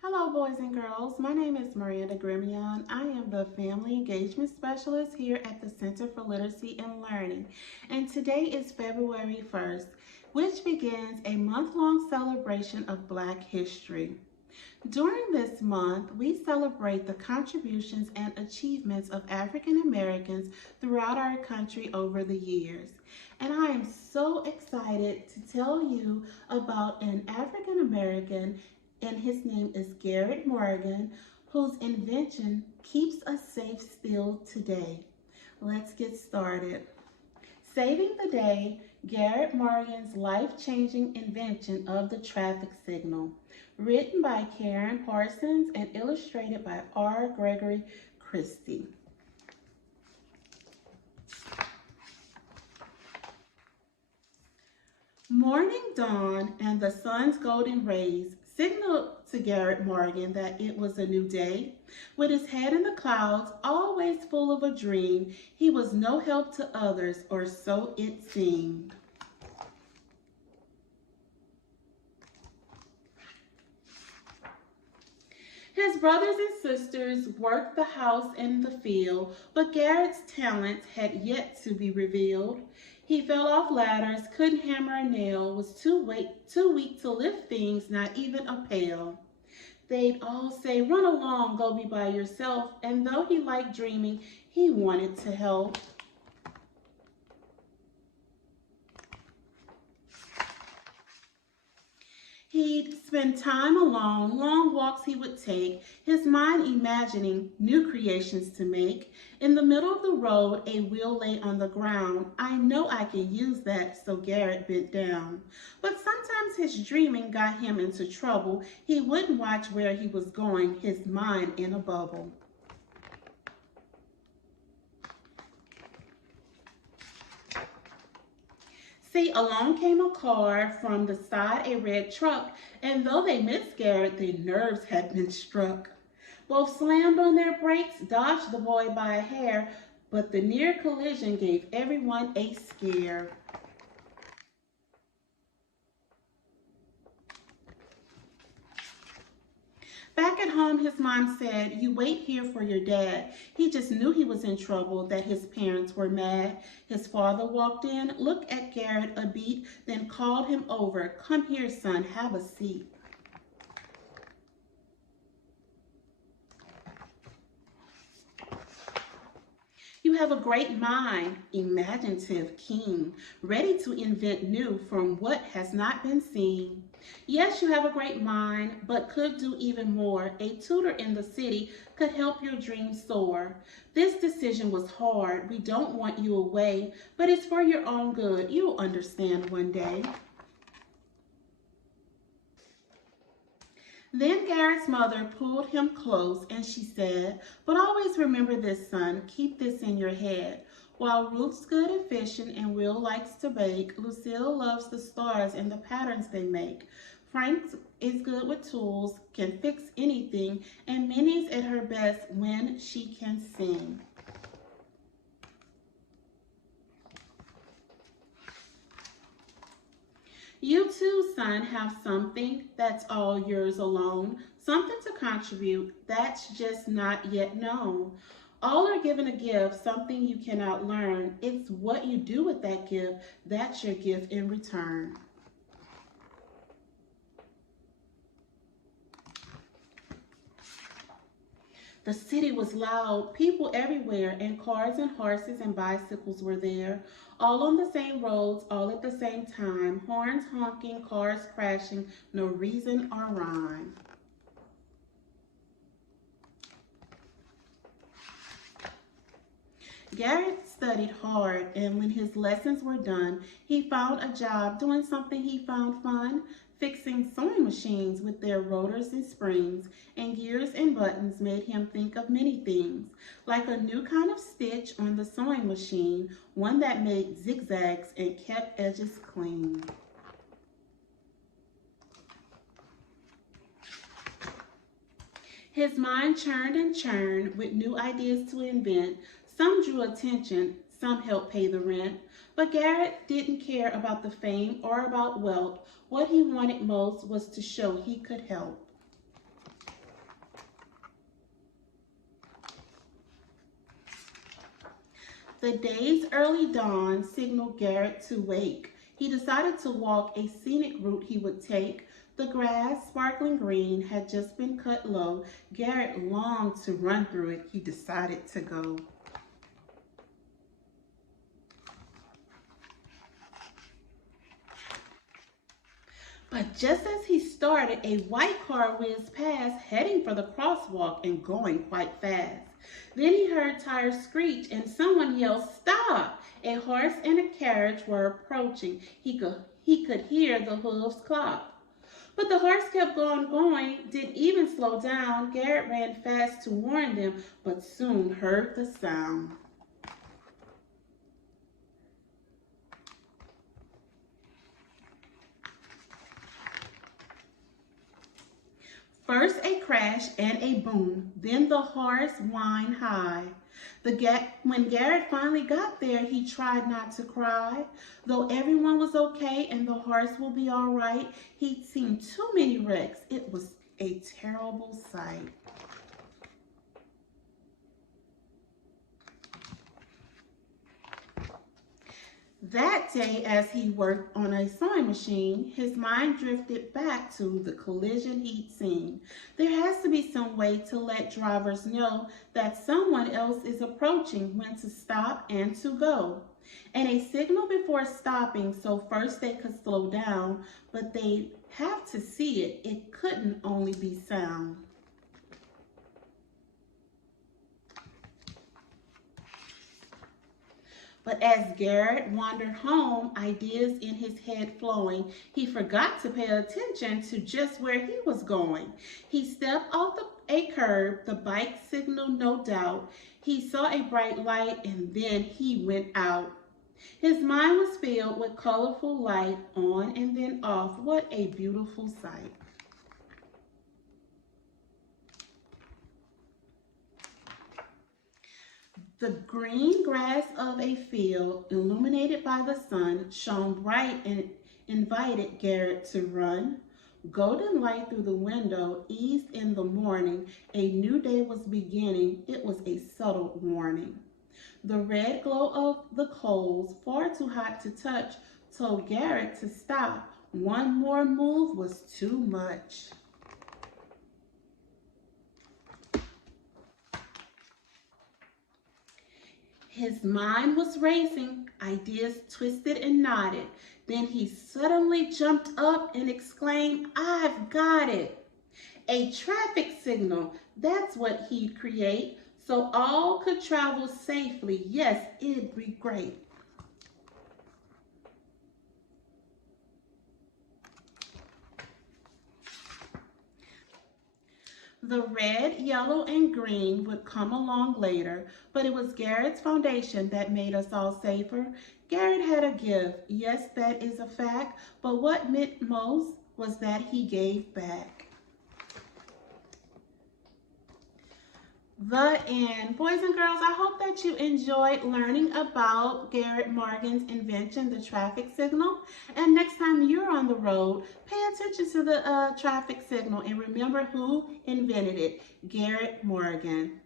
Hello, boys and girls. My name is Miranda Grimion. I am the Family Engagement Specialist here at the Center for Literacy and Learning. And today is February 1st, which begins a month-long celebration of Black History. During this month, we celebrate the contributions and achievements of African Americans throughout our country over the years. And I am so excited to tell you about an African American, and his name is Garrett Morgan, whose invention keeps us safe still today. Let's get started. Saving the Day, Garrett Morgan's life-changing invention of the traffic signal. Written by Karen Parsons and illustrated by R. Gregory Christie. Morning dawn and the sun's golden rays signaled to Garrett Morgan that it was a new day. With his head in the clouds, always full of a dream, he was no help to others, or so it seemed. His brothers and sisters worked the house and the field, but Garrett's talents had yet to be revealed. He fell off ladders, couldn't hammer a nail, was too weak to lift things, not even a pail. They'd all say, "Run along, go be by yourself," and though he liked dreaming, he wanted to help. He'd spend time alone, long walks he would take, his mind imagining new creations to make. In the middle of the road, a wheel lay on the ground. "I know I can use that," so Garrett bent down. But sometimes his dreaming got him into trouble. He wouldn't watch where he was going, his mind in a bubble. See, along came a car, from the side a red truck, and though they missed Garrett, their nerves had been struck. Both slammed on their brakes, dodged the boy by a hair, but the near collision gave everyone a scare. Back at home, his mom said, "You wait here for your dad." He just knew he was in trouble, that his parents were mad. His father walked in, looked at Garrett a beat, then called him over. "Come here, son, have a seat." "You have a great mind, imaginative, keen, ready to invent new from what has not been seen. Yes, you have a great mind, but could do even more. A tutor in the city could help your dreams soar. This decision was hard. We don't want you away, but it's for your own good. You'll understand one day." Then Garrett's mother pulled him close and she said, "But always remember this, son. Keep this in your head. While Ruth's good at fishing and Will likes to bake, Lucille loves the stars and the patterns they make. Frank is good with tools, can fix anything, and Minnie's at her best when she can sing." You too, son, have something that's all yours alone, something to contribute that's just not yet known. All are given a gift, something you cannot learn. It's what you do with that gift that's your gift in return. The city was loud, people everywhere, and cars and horses and bicycles were there, all on the same roads, all at the same time, horns honking, cars crashing, no reason or rhyme. Garrett studied hard, and when his lessons were done, he found a job doing something he found fun, fixing sewing machines with their rotors and springs, and gears and buttons made him think of many things, like a new kind of stitch on the sewing machine, one that made zigzags and kept edges clean. His mind churned and churned with new ideas to invent. Some drew attention, some helped pay the rent. But Garrett didn't care about the fame or about wealth. What he wanted most was to show he could help. The day's early dawn signaled Garrett to wake. He decided to walk a scenic route he would take. The grass, sparkling green, had just been cut low. Garrett longed to run through it. He decided to go. But just as he started, a white car whizzed past, heading for the crosswalk and going quite fast. Then he heard tires screech and someone yelled, "Stop!" A horse and a carriage were approaching. He could hear the hooves clop. But the horse kept on going, didn't even slow down. Garrett ran fast to warn them, but soon heard the sound. First a crash and a boom, then the horse whined high. When Garrett finally got there, he tried not to cry. Though everyone was okay and the horse will be all right, he'd seen too many wrecks. It was a terrible sight. That day, as he worked on a sewing machine, his mind drifted back to the collision he'd seen. There has to be some way to let drivers know that someone else is approaching, when to stop and to go. And a signal before stopping, so first they could slow down, but they'd have to see it. It couldn't only be sound. But as Garrett wandered home, ideas in his head flowing, he forgot to pay attention to just where he was going. He stepped off a curb, the bike signal no doubt. He saw a bright light and then he went out. His mind was filled with colorful light on and then off. What a beautiful sight. The green grass of a field, illuminated by the sun, shone bright and invited Garrett to run. Golden light through the window eased in the morning. A new day was beginning. It was a subtle warning. The red glow of the coals, far too hot to touch, told Garrett to stop. One more move was too much. His mind was racing, ideas twisted and knotted. Then he suddenly jumped up and exclaimed, "I've got it!" A traffic signal, that's what he'd create, so all could travel safely. Yes, it'd be great. The red, yellow, and green would come along later, but it was Garrett's foundation that made us all safer. Garrett had a gift, yes, that is a fact, but what meant most was that he gave back. The end. Boys and girls, I hope that you enjoyed learning about Garrett Morgan's invention, the traffic signal. And next time you're on the road, pay attention to the traffic signal and remember who invented it, Garrett Morgan.